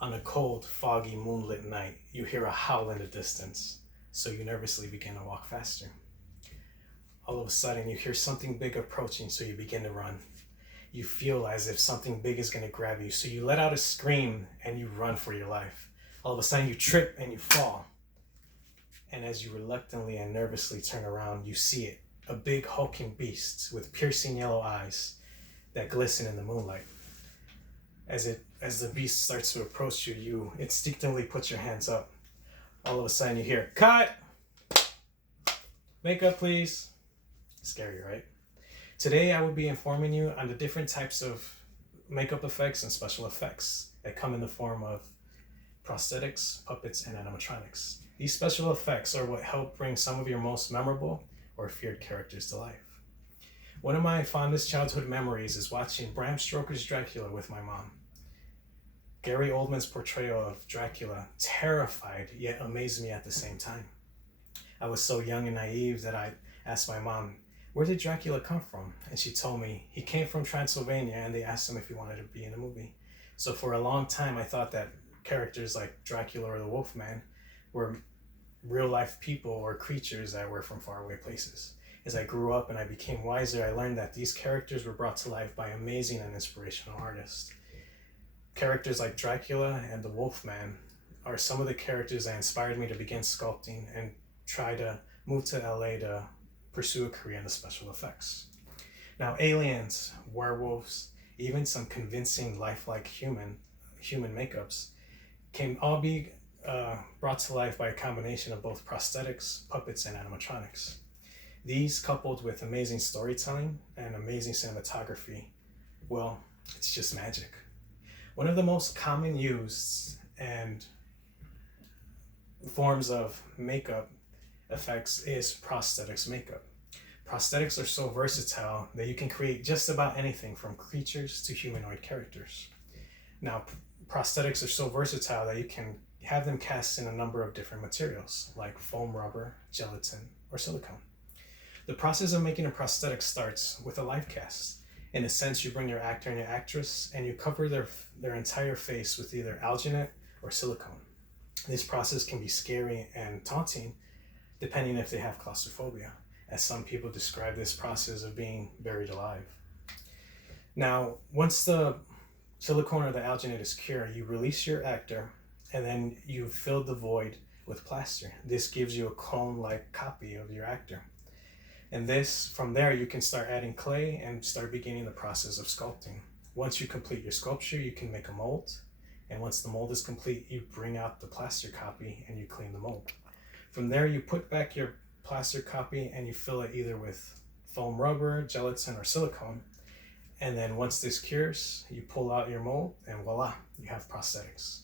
On a cold, foggy, moonlit night, you hear a howl in the distance, so you nervously begin to walk faster. All of a sudden, you hear something big approaching, so you begin to run. You feel as if something big is going to grab you, so you let out a scream and you run for your life. All of a sudden, you trip and you fall. And as you reluctantly and nervously turn around, you see it, a big hulking beast with piercing yellow eyes that glisten in the moonlight. As the beast starts to approach you, you instinctively put your hands up. All of a sudden, you hear, "Cut! Makeup, please." Scary, right? Today, I will be informing you on the different types of makeup effects and special effects that come in the form of prosthetics, puppets, and animatronics. These special effects are what help bring some of your most memorable or feared characters to life. One of my fondest childhood memories is watching Bram Stoker's Dracula with my mom. Gary Oldman's portrayal of Dracula terrified yet amazed me at the same time. I was so young and naive that I asked my mom, "Where did Dracula come from?" And she told me he came from Transylvania and they asked him if he wanted to be in the movie. So for a long time, I thought that characters like Dracula or the Wolfman were real life people or creatures that were from faraway places. As I grew up and I became wiser, I learned that these characters were brought to life by amazing and inspirational artists. Characters like Dracula and the Wolfman are some of the characters that inspired me to begin sculpting and try to move to LA to pursue a career in the special effects. Now, aliens, werewolves, even some convincing lifelike human makeups can all be brought to life by a combination of both prosthetics, puppets, and animatronics. These, coupled with amazing storytelling and amazing cinematography, well, it's just magic. One of the most common used and forms of makeup effects is prosthetics makeup. Prosthetics are so versatile that you can create just about anything from creatures to humanoid characters. Now, prosthetics are so versatile that you can have them cast in a number of different materials like foam rubber, gelatin, or silicone. The process of making a prosthetic starts with a live cast. In a sense, you bring your actor and your actress and you cover their entire face with either alginate or silicone. This process can be scary and taunting depending if they have claustrophobia, as some people describe this process of being buried alive. Now, once the silicone or the alginate is cured, you release your actor and then you fill the void with plaster. This gives you a clone-like copy of your actor. And from there, you can start adding clay and start beginning the process of sculpting. Once you complete your sculpture, you can make a mold. And once the mold is complete, you bring out the plaster copy and you clean the mold. From there, you put back your plaster copy and you fill it either with foam rubber, gelatin, or silicone. And then once this cures, you pull out your mold and voila, you have prosthetics.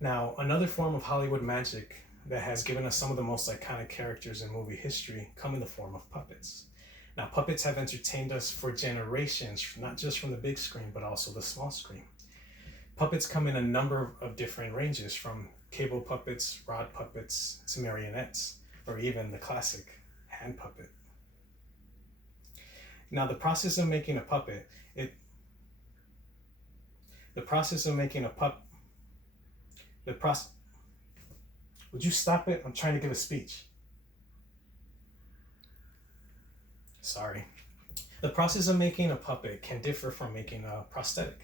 Now, another form of Hollywood magic that has given us some of the most iconic characters in movie history come in the form of puppets. Now, puppets have entertained us for generations, not just from the big screen, but also the small screen. Puppets come in a number of different ranges, from cable puppets, rod puppets, to marionettes, or even the classic hand puppet. Now, the process of making a puppet, would you stop it? I'm trying to give a speech. Sorry. The process of making a puppet can differ from making a prosthetic.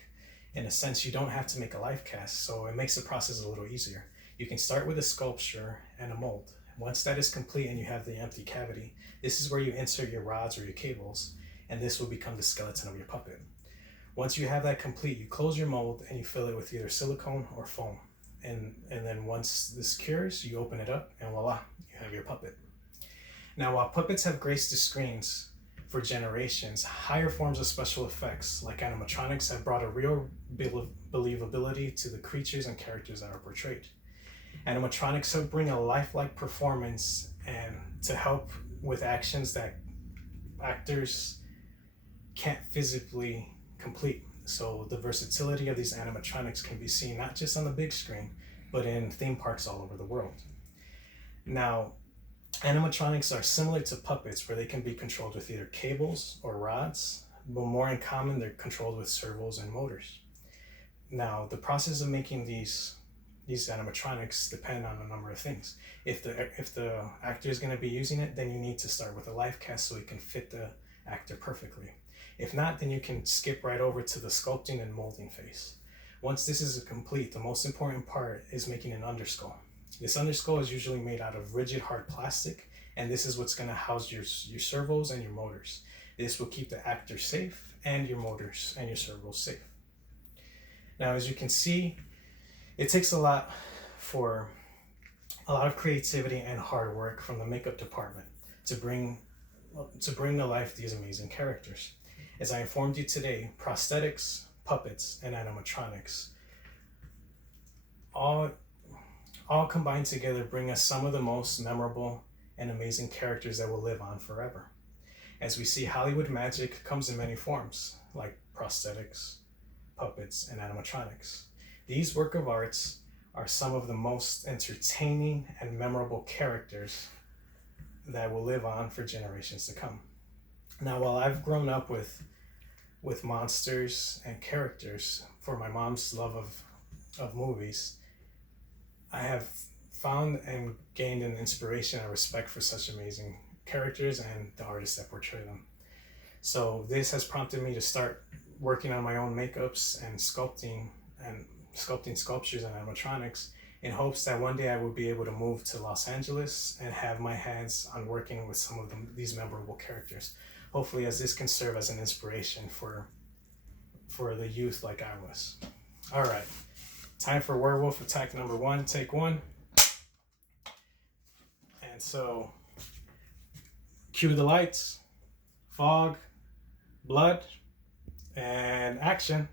In a sense, you don't have to make a live cast, so it makes the process a little easier. You can start with a sculpture and a mold. Once that is complete and you have the empty cavity, this is where you insert your rods or your cables, and this will become the skeleton of your puppet. Once you have that complete, you close your mold and you fill it with either silicone or foam. And then once this cures, you open it up and voila, you have your puppet. Now, while puppets have graced the screens for generations, higher forms of special effects like animatronics have brought a real believability to the creatures and characters that are portrayed. Animatronics help bring a lifelike performance and to help with actions that actors can't physically complete. So the versatility of these animatronics can be seen not just on the big screen, but in theme parks all over the world. Now, animatronics are similar to puppets where they can be controlled with either cables or rods, but more in common, they're controlled with servos and motors. Now, the process of making these animatronics depend on a number of things. If the actor is going to be using it, then you need to start with a live cast so it can fit the actor perfectly. If not, then you can skip right over to the sculpting and molding phase. Once this is complete, the most important part is making an underskull. This underskull is usually made out of rigid hard plastic, and this is what's going to house your servos and your motors. This will keep the actor safe and your motors and your servos safe. Now, as you can see, it takes a lot of creativity and hard work from the makeup department to bring to life these amazing characters. As I informed you today, prosthetics, puppets, and animatronics all combined together bring us some of the most memorable and amazing characters that will live on forever. As we see, Hollywood magic comes in many forms, like prosthetics, puppets, and animatronics. These work of arts are some of the most entertaining and memorable characters that will live on for generations to come. Now, while I've grown up with monsters and characters for my mom's love of movies, I have found and gained an inspiration and respect for such amazing characters and the artists that portray them. So this has prompted me to start working on my own makeups and sculpting sculptures and animatronics in hopes that one day I will be able to move to Los Angeles and have my hands on working with some of these memorable characters. Hopefully, as this can serve as an inspiration for the youth like I was. All right, time for Werewolf Attack number 1, take 1. And so, cue the lights, fog, blood, and action.